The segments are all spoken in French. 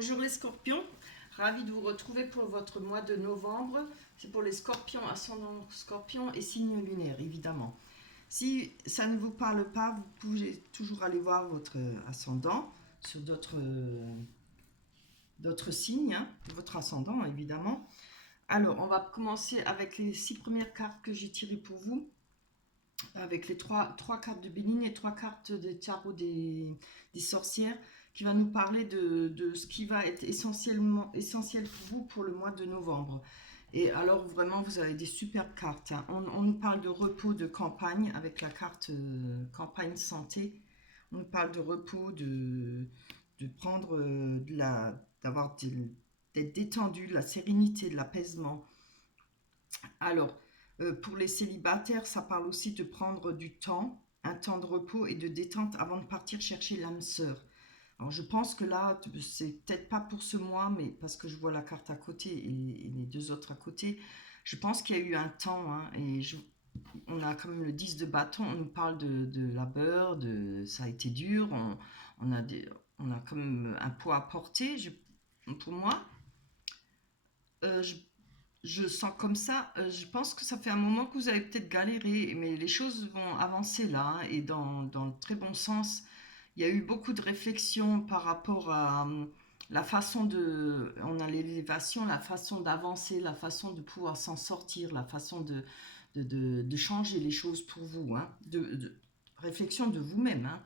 Bonjour les scorpions, ravi de vous retrouver pour votre mois de novembre. C'est pour les scorpions, ascendant scorpion et signe lunaire évidemment. Si ça ne vous parle pas, vous pouvez toujours aller voir votre ascendant sur d'autres signes, hein, votre ascendant évidemment. Alors on va commencer avec les 6 premières cartes que j'ai tirées pour vous, avec les trois cartes de Béline et 3 cartes des tarots des sorcières, qui va nous parler de ce qui va être essentiel pour vous pour le mois de novembre. Et alors vraiment, vous avez des superbes cartes, hein. On nous parle de repos, de campagne, avec la carte campagne santé. On nous parle de repos, de prendre d'être détendu, de la sérénité, de l'apaisement. Alors, pour les célibataires, ça parle aussi de prendre du temps, un temps de repos et de détente avant de partir chercher l'âme sœur. Alors, je pense que là, c'est peut-être pas pour ce mois, mais parce que je vois la carte à côté et les deux autres à côté, je pense qu'il y a eu un temps, hein, on a quand même le 10 de bâton, on nous parle de labeur, ça a été dur, on a quand même un poids à porter, pour moi. Euh, je je sens comme ça, je pense que ça fait un moment que vous avez peut-être galéré, mais les choses vont avancer là, hein, et dans le très bon sens. Il y a eu beaucoup de réflexions par rapport à la façon on a l'élévation, la façon d'avancer, la façon de pouvoir s'en sortir, la façon de changer les choses pour vous, hein, réflexion de vous-même, hein,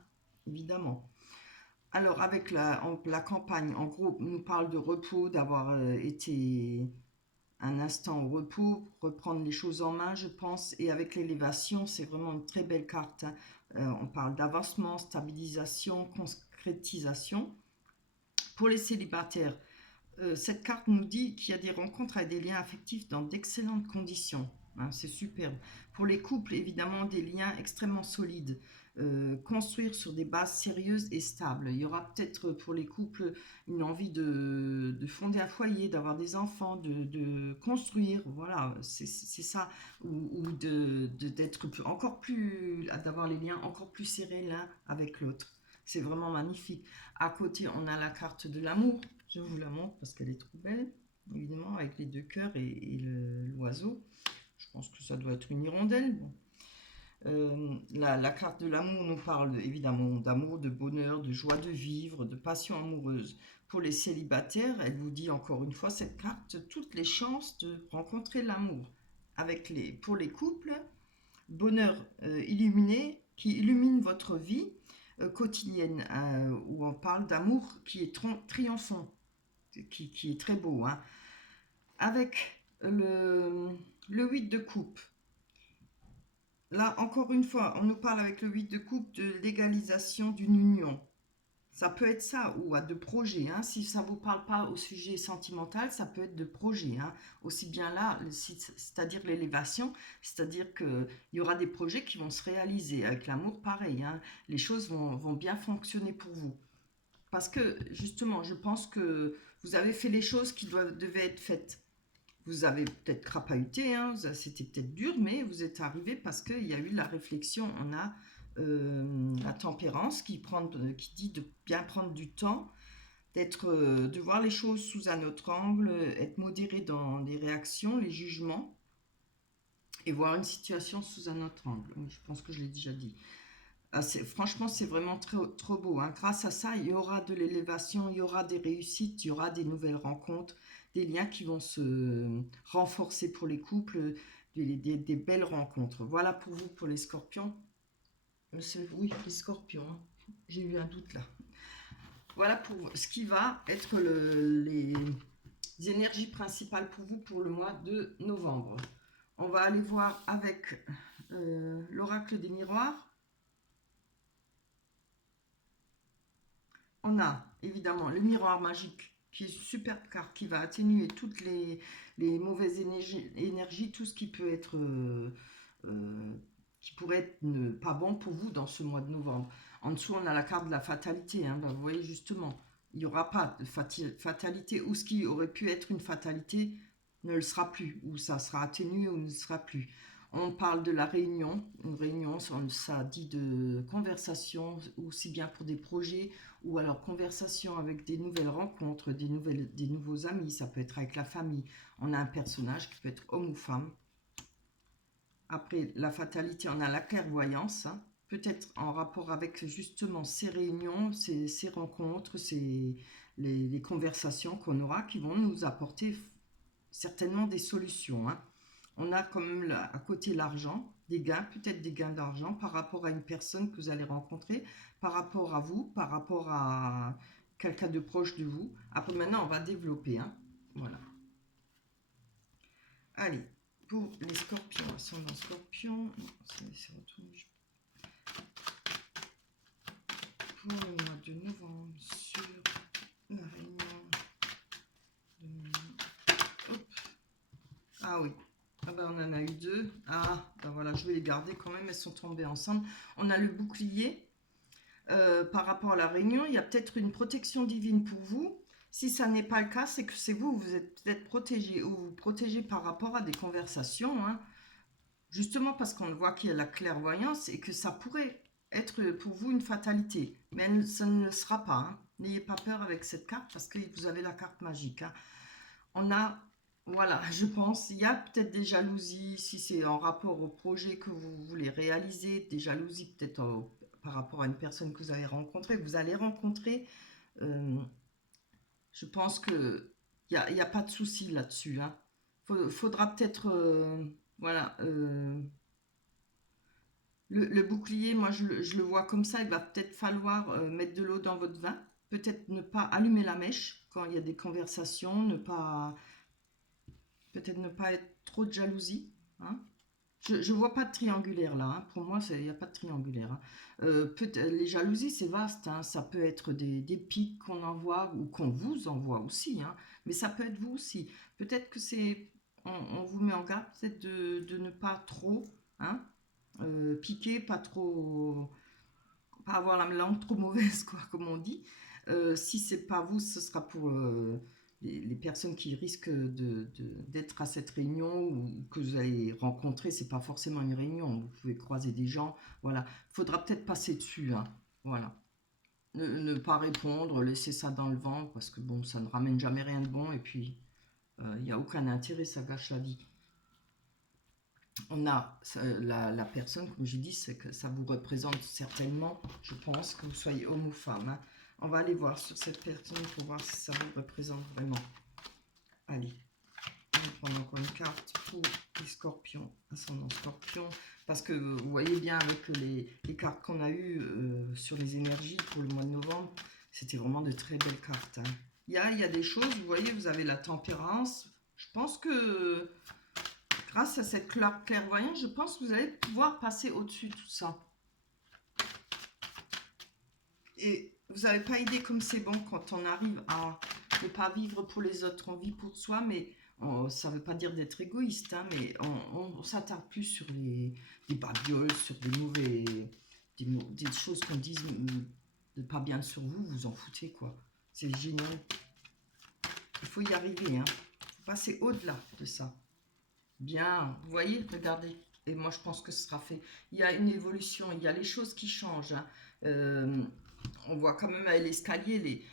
évidemment. Alors, avec la campagne, en gros, on nous parle de repos, d'avoir été un instant au repos, reprendre les choses en main, je pense. Et avec l'élévation, c'est vraiment une très belle carte, hein. On parle d'avancement, stabilisation, concrétisation. Pour les célibataires, cette carte nous dit qu'il y a des rencontres et des liens affectifs dans d'excellentes conditions, hein, c'est superbe. Pour les couples, évidemment, des liens extrêmement solides. Construire sur des bases sérieuses et stables. Il y aura peut-être pour les couples une envie de fonder un foyer, d'avoir des enfants, de construire, voilà, c'est ça, ou d'être encore plus, d'avoir les liens encore plus serrés l'un avec l'autre. C'est vraiment magnifique. À côté, on a la carte de l'amour. Je vous la montre parce qu'elle est trop belle, évidemment, avec les deux cœurs et l'oiseau. Je pense que ça doit être une hirondelle. Bon. La carte de l'amour nous parle évidemment d'amour, de bonheur, de joie de vivre, de passion amoureuse. Pour les célibataires, elle vous dit encore une fois, cette carte, toutes les chances de rencontrer l'amour. Pour les couples, bonheur illuminé qui illumine votre vie quotidienne, où on parle d'amour qui est triomphant, qui est très beau, hein. Avec le 8 de coupe. Là, encore une fois, on nous parle avec le 8 de coupe de légalisation d'une union. Ça peut être ça, ou de projets, hein. Si ça ne vous parle pas au sujet sentimental, ça peut être de projets, hein. Aussi bien là, c'est-à-dire l'élévation, c'est-à-dire qu'il y aura des projets qui vont se réaliser. Avec l'amour, pareil, hein. Les choses vont bien fonctionner pour vous. Parce que, justement, je pense que vous avez fait les choses qui devaient être faites. Vous avez peut-être crapahuté, hein, c'était peut-être dur, mais vous êtes arrivé parce qu'il y a eu la réflexion. On a la tempérance qui dit de bien prendre du temps, de voir les choses sous un autre angle, être modéré dans les réactions, les jugements, et voir une situation sous un autre angle. Oui, je pense que je l'ai déjà dit. Franchement, c'est vraiment trop beau, hein. Grâce à ça, il y aura de l'élévation, il y aura des réussites, il y aura des nouvelles rencontres, des liens qui vont se renforcer pour les couples, des belles rencontres. Voilà pour vous, pour les scorpions. Oui, les scorpions, hein. J'ai eu un doute là. Voilà pour ce qui va être les énergies principales pour vous pour le mois de novembre. On va aller voir avec l'oracle des miroirs. On a évidemment le miroir magique qui est une superbe carte qui va atténuer toutes les mauvaises énergies, tout ce qui peut être qui pourrait être pas bon pour vous dans ce mois de novembre. En dessous, on a la carte de la fatalité, hein. Ben, vous voyez justement, il n'y aura pas de fatalité, ou ce qui aurait pu être une fatalité ne le sera plus, ou ça sera atténué ou ne sera plus. On parle de la réunion. Une réunion, ça dit de conversation, aussi bien pour des projets, ou alors conversation avec des nouvelles rencontres, des nouveaux amis. Ça peut être avec la famille. On a un personnage qui peut être homme ou femme. Après, la fatalité, on a la clairvoyance, hein. Peut-être en rapport avec justement ces réunions, ces rencontres, les conversations qu'on aura qui vont nous apporter certainement des solutions, hein. On a quand même là, à côté l'argent, des gains, peut-être des gains d'argent par rapport à une personne que vous allez rencontrer, par rapport à vous, par rapport à quelqu'un de proche de vous. Après, maintenant, on va développer, hein. Voilà. Allez, pour les scorpions, ascendant scorpion, c'est retourné. Pour le mois de novembre, sur la réunion de... Hop. Ah oui, ah ben on en a eu deux. Ah, ben voilà, je vais les garder quand même, elles sont tombées ensemble. On a le bouclier. Par rapport à la réunion, il y a peut-être une protection divine pour vous. Si ça n'est pas le cas, c'est que c'est vous, vous êtes peut-être protégé, ou vous protégez par rapport à des conversations, hein. Justement parce qu'on voit qu'il y a la clairvoyance et que ça pourrait être pour vous une fatalité. Mais ça ne le sera pas, hein. N'ayez pas peur avec cette carte parce que vous avez la carte magique, hein. On a, voilà, je pense, il y a peut-être des jalousies, si c'est en rapport au projet que vous voulez réaliser, des jalousies peut-être par rapport à une personne que vous allez rencontrer. euh, je pense que il y a pas de souci là-dessus, hein. Faudra peut-être, voilà, le bouclier, moi je le vois comme ça, il va peut-être falloir mettre de l'eau dans votre vin, peut-être ne pas allumer la mèche quand il y a des conversations, peut-être ne pas être trop de jalousie, hein. Je ne vois pas de triangulaire là, hein. Pour moi, il n'y a pas de triangulaire, hein. Les jalousies, c'est vaste, hein. Ça peut être des pics qu'on envoie ou qu'on vous envoie aussi, hein. Mais ça peut être vous aussi. Peut-être que c'est. On vous met en garde peut-être de ne pas trop, hein, piquer, pas trop. Pas avoir la langue trop mauvaise, quoi, comme on dit. Si c'est pas vous, ce sera pour les personnes qui risquent d'être à cette réunion ou que vous allez rencontrer. C'est pas forcément une réunion, vous pouvez croiser des gens. Voilà, faudra peut-être passer dessus, hein. Voilà. Ne pas répondre, laisser ça dans le vent parce que bon, ça ne ramène jamais rien de bon et puis il n'y a aucun intérêt, ça gâche la vie. On a la personne, comme je dis, c'est que ça vous représente certainement, je pense, que vous soyez homme ou femme, hein. On va aller voir sur cette personne pour voir si ça vous représente vraiment. Allez, on va prendre encore une carte pour les scorpions, ascendant scorpion, parce que vous voyez bien avec les cartes qu'on a eues sur les énergies pour le mois de novembre, c'était vraiment de très belles cartes, hein. Il y a des choses, vous voyez, vous avez la tempérance. Je pense que grâce à cette clairvoyance, je pense que vous allez pouvoir passer au-dessus de tout ça. Et vous n'avez pas idée comme c'est bon quand on arrive à ne pas vivre pour les autres, on vit pour soi, mais ça ne veut pas dire d'être égoïste, hein, mais on s'attarde plus sur les babioles, sur des choses qu'on dit de pas bien sur vous, vous en foutez, quoi. C'est génial. Il faut y arriver, hein. Il faut passer au-delà de ça. Bien, vous voyez, regardez. Et moi, je pense que ce sera fait. Il y a une évolution, il y a les choses qui changent, hein. On voit quand même à l'escalier,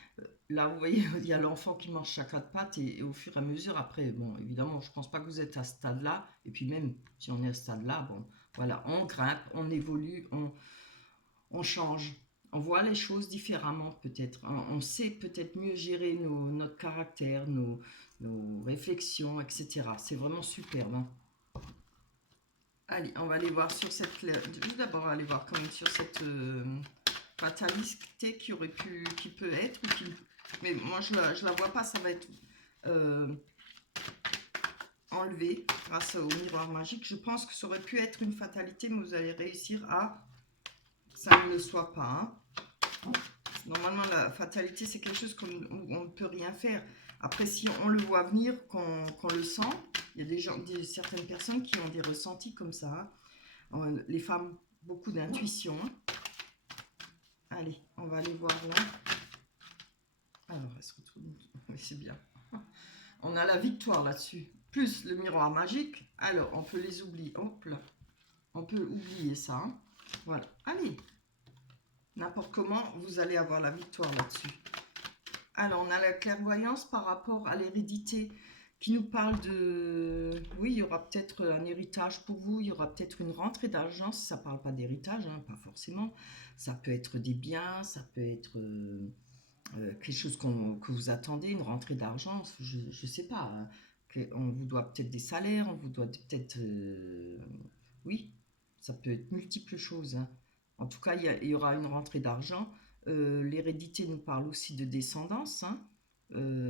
là, vous voyez, il y a l'enfant qui marche à quatre pattes et au fur et à mesure, après, bon, évidemment, je ne pense pas que vous êtes à ce stade-là. Et puis même, si on est à ce stade-là, bon, voilà, on grimpe, on évolue, on change. On voit les choses différemment peut-être. On sait peut-être mieux gérer notre caractère, nos réflexions, etc. C'est vraiment superbe, hein. Allez, on va aller voir sur cette... Juste d'abord, aller voir quand même sur cette fatalité qui peut être. Mais moi, je la vois pas, ça va être enlevé grâce au miroir magique. Je pense que ça aurait pu être une fatalité, mais vous allez réussir à... Ça ne le soit pas, hein. Normalement, la fatalité, c'est quelque chose où on ne peut rien faire. Après, si on le voit venir, qu'on le sent, il y a certaines personnes qui ont des ressentis comme ça, hein. Les femmes, beaucoup d'intuition, hein. Allez, on va aller voir là. Alors, elle se retrouve. Oui, c'est bien. On a la victoire là-dessus. plus le miroir magique, alors on peut les oublier. Hop là, on peut oublier ça. Hein. Voilà, allez, n'importe comment, vous allez avoir la victoire là-dessus. Alors, on a la clairvoyance par rapport à l'hérédité qui nous parle de... Oui, il y aura peut-être un héritage pour vous, il y aura peut-être une rentrée d'argent, si ça ne parle pas d'héritage, hein, pas forcément. Ça peut être des biens, ça peut être quelque chose que vous attendez, une rentrée d'argent, je ne sais pas. Hein, on vous doit peut-être des salaires, on vous doit peut-être... oui, ça peut être multiples choses. Hein. En tout cas, il y aura une rentrée d'argent. L'hérédité nous parle aussi de descendance. Hein.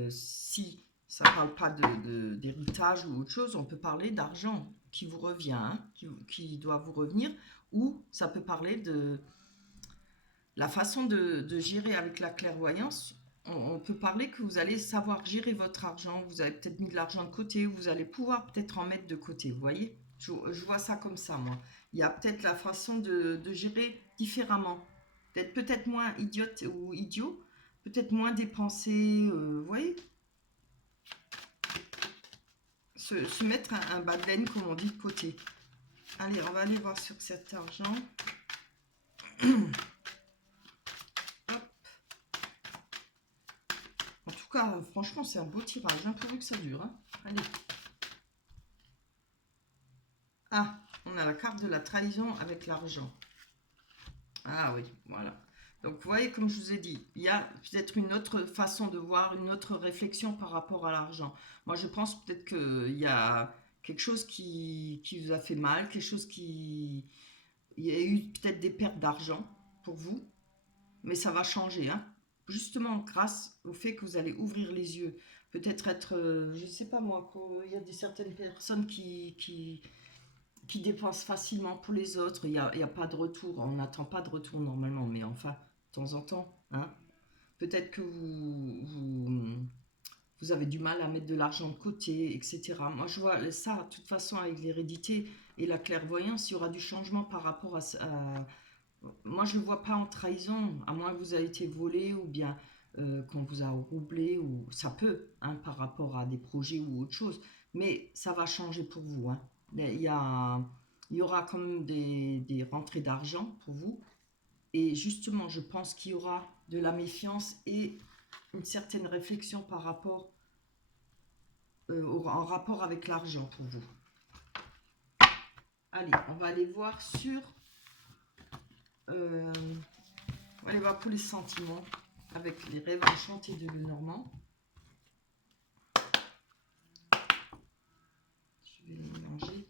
Si ça ne parle pas d'héritage ou autre chose, on peut parler d'argent qui vous revient, hein, qui doit vous revenir, ou ça peut parler de la façon de gérer avec la clairvoyance. On peut parler que vous allez savoir gérer votre argent, vous avez peut-être mis de l'argent de côté, vous allez pouvoir peut-être en mettre de côté, vous voyez, je vois ça comme ça, moi. Il y a peut-être la façon de gérer différemment, peut-être moins idiote ou idiot, peut-être moins dépensé, vous voyez, se mettre un bas de laine, comme on dit, de côté. Allez, on va aller voir sur cet argent. En tout cas, franchement, c'est un beau tirage, hein, pourvu que ça dure. Hein. Allez. Ah, on a la carte de la trahison avec l'argent. Ah oui, voilà. Donc, vous voyez, comme je vous ai dit, il y a peut-être une autre façon de voir, une autre réflexion par rapport à l'argent. Moi, je pense peut-être qu'il y a quelque chose qui vous a fait mal, quelque chose qui... Il y a eu peut-être des pertes d'argent pour vous, mais ça va changer, hein. Justement, grâce au fait que vous allez ouvrir les yeux. Peut-être être, je ne sais pas moi, il y a certaines personnes qui dépensent facilement pour les autres. Il y a pas de retour. On n'attend pas de retour normalement, mais enfin, de temps en temps. Hein. Peut-être que vous avez du mal à mettre de l'argent de côté, etc. Moi, je vois ça, de toute façon, avec l'hérédité et la clairvoyance, il y aura du changement par rapport à... moi, je ne le vois pas en trahison, à moins que vous ayez été volé ou bien qu'on vous a roublé, ou ça peut, hein, par rapport à des projets ou autre chose. Mais ça va changer pour vous. Hein. Il y aura quand même des rentrées d'argent pour vous. Et justement, je pense qu'il y aura de la méfiance et une certaine réflexion par rapport, en rapport avec l'argent pour vous. Allez, on va aller voir sur... on va aller voir pour les sentiments avec les rêves enchantés de Lenormand. Je vais les mélanger.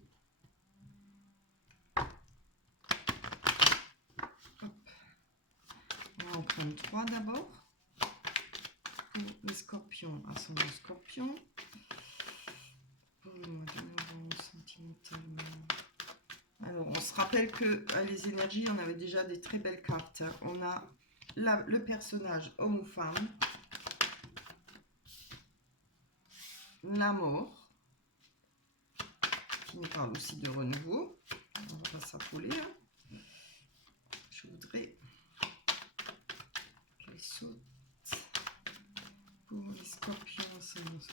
Hop. On va en prendre 3 d'abord. Pour les scorpions, ascendant scorpion. Pour le mois de novembre, sentimentalement. Alors, on se rappelle que les énergies, on avait déjà des très belles cartes. On a le personnage homme ou femme. La mort. Qui nous parle aussi de renouveau. On va pas s'affoler. Hein. Je voudrais qu'elle saute. Pour les scorpions,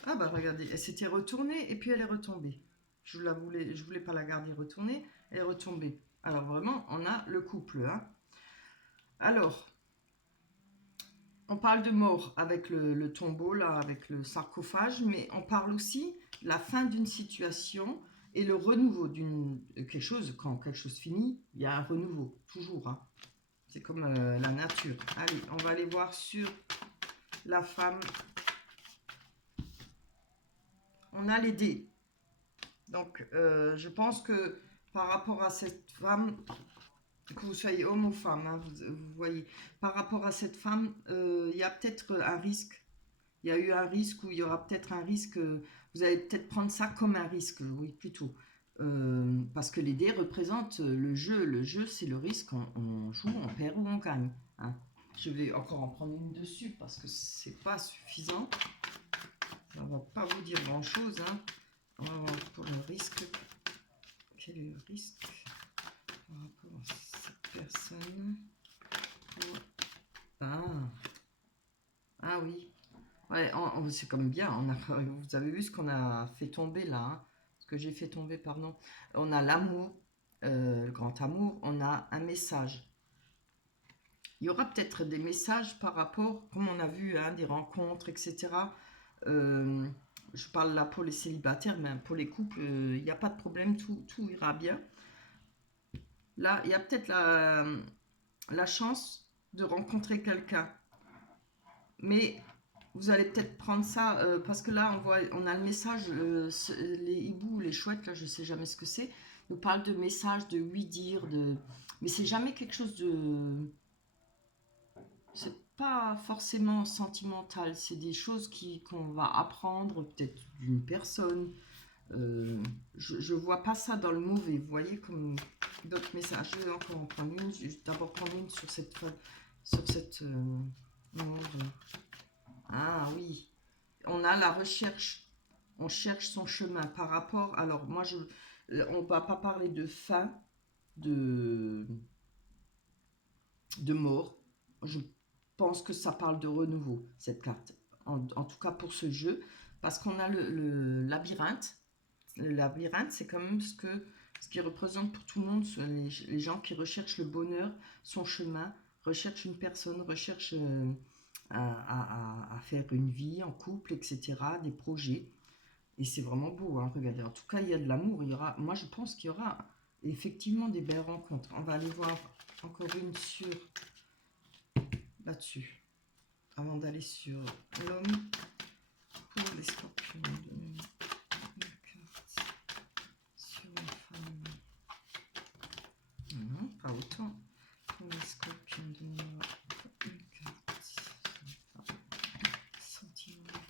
ah bah regardez, elle s'était retournée et puis elle est retombée. Je voulais pas la garder retournée, elle est retombée. Alors vraiment, on a le couple. Hein. Alors, on parle de mort avec le tombeau, là, avec le sarcophage, mais on parle aussi de la fin d'une situation et le renouveau d'une quelque chose. Quand quelque chose finit, il y a un renouveau, toujours. Hein. C'est comme la nature. Allez, on va aller voir sur la femme. On a les dés. Donc, je pense que par rapport à cette femme, que vous soyez homme ou femme, hein, vous voyez, par rapport à cette femme, il y a peut-être un risque. Il y a eu un risque ou il y aura peut-être un risque. Vous allez peut-être prendre ça comme un risque, oui, plutôt. Parce que les dés représentent le jeu. Le jeu, c'est le risque. On joue, on perd ou on gagne. Hein. Je vais encore en prendre une dessus parce que c'est pas suffisant. Ça ne va pas vous dire grand-chose. Hein. On va voir pour le risque. Quel est le risque par rapport à cette personne? Ah, ah oui. Ouais, c'est comme bien. Vous avez vu ce qu'on a fait tomber là, hein, ce que j'ai fait tomber, pardon. On a l'amour, le grand amour. On a un message. Il y aura peut-être des messages par rapport, comme on a vu, hein, des rencontres, etc. Euh, je parle là pour les célibataires, mais pour les couples, il n'y a pas de problème, tout ira bien. Là, il y a peut-être la chance de rencontrer quelqu'un. Mais vous allez peut-être prendre ça parce que là, on a le message, les hiboux, les chouettes, là, je sais jamais ce que c'est, nous parlent de messages, de oui dire, mais c'est jamais quelque chose de, c'est pas forcément sentimental. C'est des choses qu'on va apprendre peut-être d'une personne. Je vois pas ça dans le mauvais. Vous voyez comme d'autres messages. Je vais encore en prendre une. Je vais d'abord prendre une sur cette. Non, ah oui, on a la recherche, on cherche son chemin par rapport. Alors moi, on va pas parler de fin, de, de mort. Je pense que ça parle de renouveau cette carte. En tout cas pour ce jeu, parce qu'on a le labyrinthe. Le labyrinthe, c'est quand même ce qui représente pour tout le monde les gens qui recherchent le bonheur, son chemin, recherchent une personne, recherchent à faire une vie en couple, etc., des projets. Et c'est vraiment beau, hein, regardez. En tout cas, il y a de l'amour. Moi, je pense qu'il y aura effectivement des belles rencontres. On va aller voir encore une sur là-dessus, avant d'aller sur l'homme pour les scorpions. Une carte sur la femme. Non, pas autant. Pour les scorpions de moi, une carte sur la femme. Sentiment.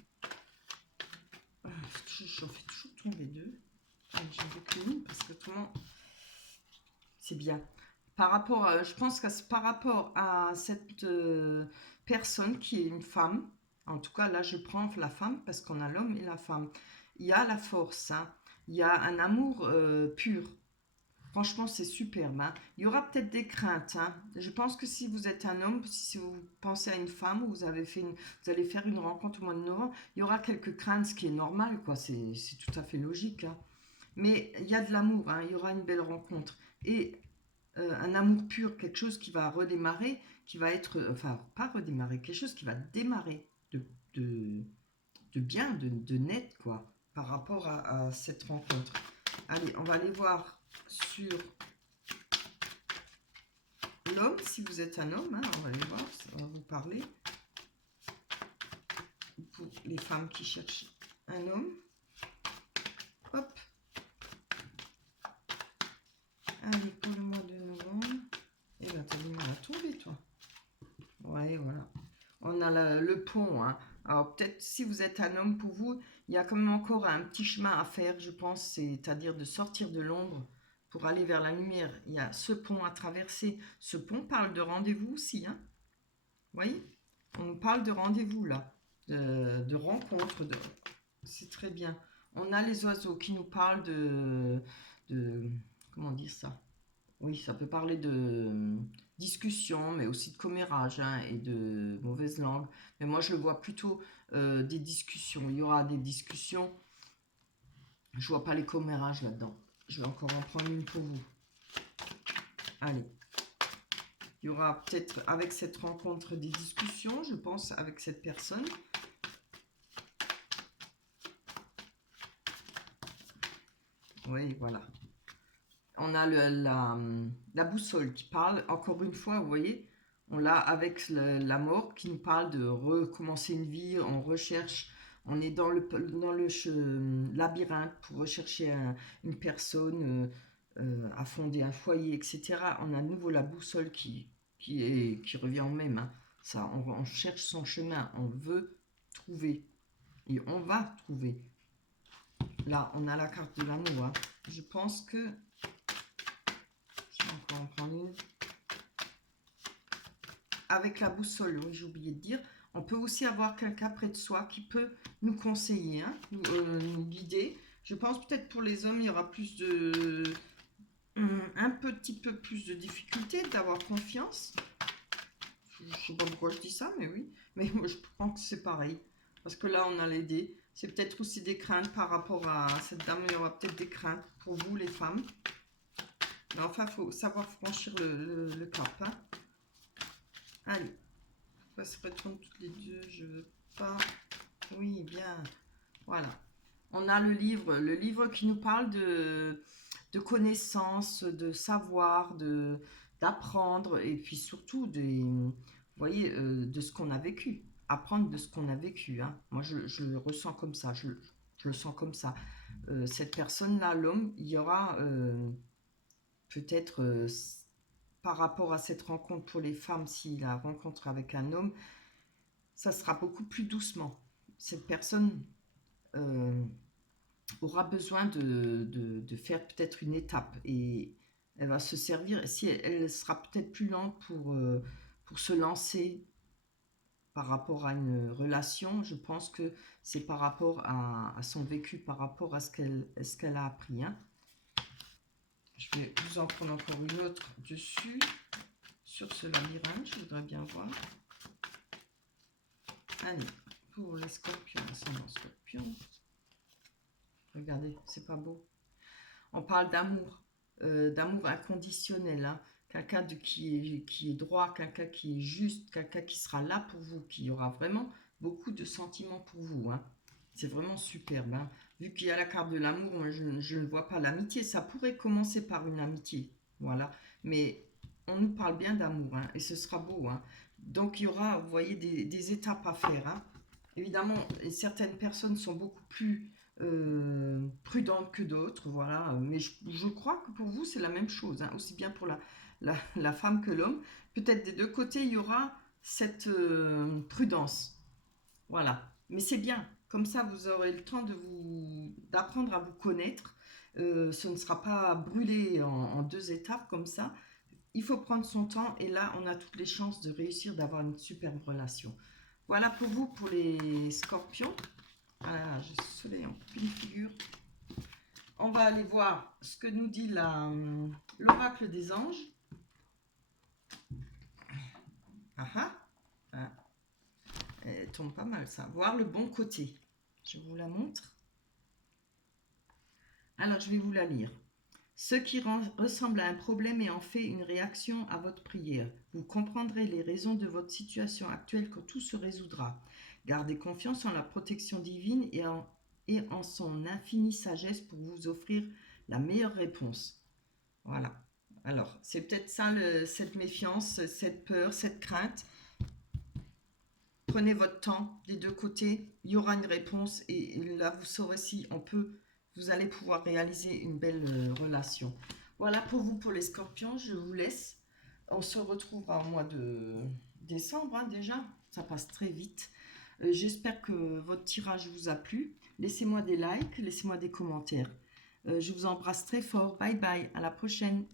J'en fais toujours tomber deux. J'en veux qu'une parce que tout le monde. C'est bien. Je pense que par rapport à cette personne qui est une femme, en tout cas là je prends la femme parce qu'on a l'homme et la femme, il y a la force, hein, il y a un amour pur. Franchement, c'est superbe, hein. Il y aura peut-être des craintes, hein. Je pense que si vous êtes un homme, si vous pensez à une femme, vous allez faire une rencontre au mois de novembre, il y aura quelques craintes, ce qui est normal, quoi. C'est tout à fait logique, hein. Mais il y a de l'amour, hein. Il y aura une belle rencontre. Et un amour pur, quelque chose qui va redémarrer, qui va être, enfin, pas redémarrer, quelque chose qui va démarrer de, de bien, de net, quoi, par rapport à cette rencontre. Allez, on va aller voir sur l'homme, si vous êtes un homme, hein, on va aller voir, on va vous parler. Pour les femmes qui cherchent un homme. Hop. Allez, pour le mois de novembre. Eh bien, t'as du mal à tomber, toi. Ouais, voilà. On a le pont, hein. Alors, peut-être si vous êtes un homme, pour vous, il y a quand même encore un petit chemin à faire, je pense, c'est-à-dire de sortir de l'ombre pour aller vers la lumière. Il y a ce pont à traverser. Ce pont parle de rendez-vous aussi, hein. Vous voyez? On nous parle de rendez-vous, là, de rencontre. C'est très bien. On a les oiseaux qui nous parlent de comment dire ça? Oui, ça peut parler de discussion, mais aussi de commérage, hein, et de mauvaise langue. Mais moi, je le vois plutôt des discussions. Il y aura des discussions. Je vois pas les commérages là-dedans. Je vais encore en prendre une pour vous. Allez. Il y aura peut-être avec cette rencontre des discussions, je pense, avec cette personne. Oui, voilà. On a la boussole qui parle, encore une fois, vous voyez, on l'a avec la mort qui nous parle de recommencer une vie, on recherche, on est dans le labyrinthe pour rechercher une personne à fonder un foyer, etc. On a de nouveau la boussole qui revient en même, hein. Ça, on cherche son chemin, on veut trouver, et on va trouver. Là, on a la carte de l'amour, hein. Je pense que on va en prendre une. Avec la boussole, oui, j'ai oublié de dire, on peut aussi avoir quelqu'un près de soi qui peut nous conseiller, hein, nous guider. Je pense peut-être pour les hommes, il y aura un petit peu plus de difficulté d'avoir confiance. Je ne sais pas pourquoi je dis ça, mais oui. Mais moi, je pense que c'est pareil. Parce que là, on a les dés. C'est peut-être aussi des craintes par rapport à cette dame. Il y aura peut-être des craintes pour vous, les femmes. Mais enfin, il faut savoir franchir le cap. Hein. Allez. Pourquoi se retourne toutes les deux? Je veux pas. Oui, bien. Voilà. On a le livre qui nous parle de connaissances, de savoir, d'apprendre, et puis surtout vous voyez, de ce qu'on a vécu. Apprendre de ce qu'on a vécu. Hein. Moi, je le ressens comme ça. Je le sens comme ça. Cette personne-là, l'homme, il y aura peut-être par rapport à cette rencontre pour les femmes, s'il a rencontre avec un homme, ça sera beaucoup plus doucement. Cette personne aura besoin de faire peut-être une étape et elle va se servir, si elle sera peut-être plus lente pour se lancer par rapport à une relation, je pense que c'est par rapport à son vécu, par rapport à ce qu'elle a appris. Hein. Je vais vous en prendre encore une autre dessus, sur ce labyrinthe, je voudrais bien voir. Allez, pour les scorpions, ascendant scorpion. Regardez, c'est pas beau. On parle d'amour inconditionnel. Hein. Quelqu'un qui est droit, quelqu'un qui est juste, quelqu'un qui sera là pour vous, qui aura vraiment beaucoup de sentiments pour vous. Hein. C'est vraiment superbe. Hein. Vu qu'il y a la carte de l'amour, je ne vois pas l'amitié. Ça pourrait commencer par une amitié. Voilà. Mais on nous parle bien d'amour. Hein, et ce sera beau. Hein. Donc il y aura, vous voyez, des étapes à faire. Hein. Évidemment, certaines personnes sont beaucoup plus prudentes que d'autres, voilà. Mais je crois que pour vous, c'est la même chose, hein, aussi bien pour la femme que l'homme. Peut-être des deux côtés, il y aura cette prudence, voilà. Mais c'est bien, comme ça, vous aurez le temps d'apprendre à vous connaître. Ce ne sera pas brûlé en deux étapes comme ça. Il faut prendre son temps et là, on a toutes les chances de réussir, d'avoir une superbe relation. Voilà pour vous, pour les scorpions. Ah, j'ai soleil en pleine figure. On va aller voir ce que nous dit l'oracle des anges. Ah ah, elle tombe pas mal ça. Voir le bon côté. Je vous la montre. Alors, je vais vous la lire. Ce qui ressemble à un problème est en fait une réaction à votre prière. Vous comprendrez les raisons de votre situation actuelle quand tout se résoudra. Gardez confiance en la protection divine et en son infinie sagesse pour vous offrir la meilleure réponse. Voilà. Alors, c'est peut-être ça, cette méfiance, cette peur, cette crainte. Prenez votre temps des deux côtés. Il y aura une réponse et là, vous saurez si vous allez pouvoir réaliser une belle relation. Voilà pour vous, pour les scorpions. Je vous laisse. On se retrouvera au mois de décembre, hein, déjà. Ça passe très vite. J'espère que votre tirage vous a plu. Laissez-moi des likes, laissez-moi des commentaires. Je vous embrasse très fort. Bye bye. À la prochaine.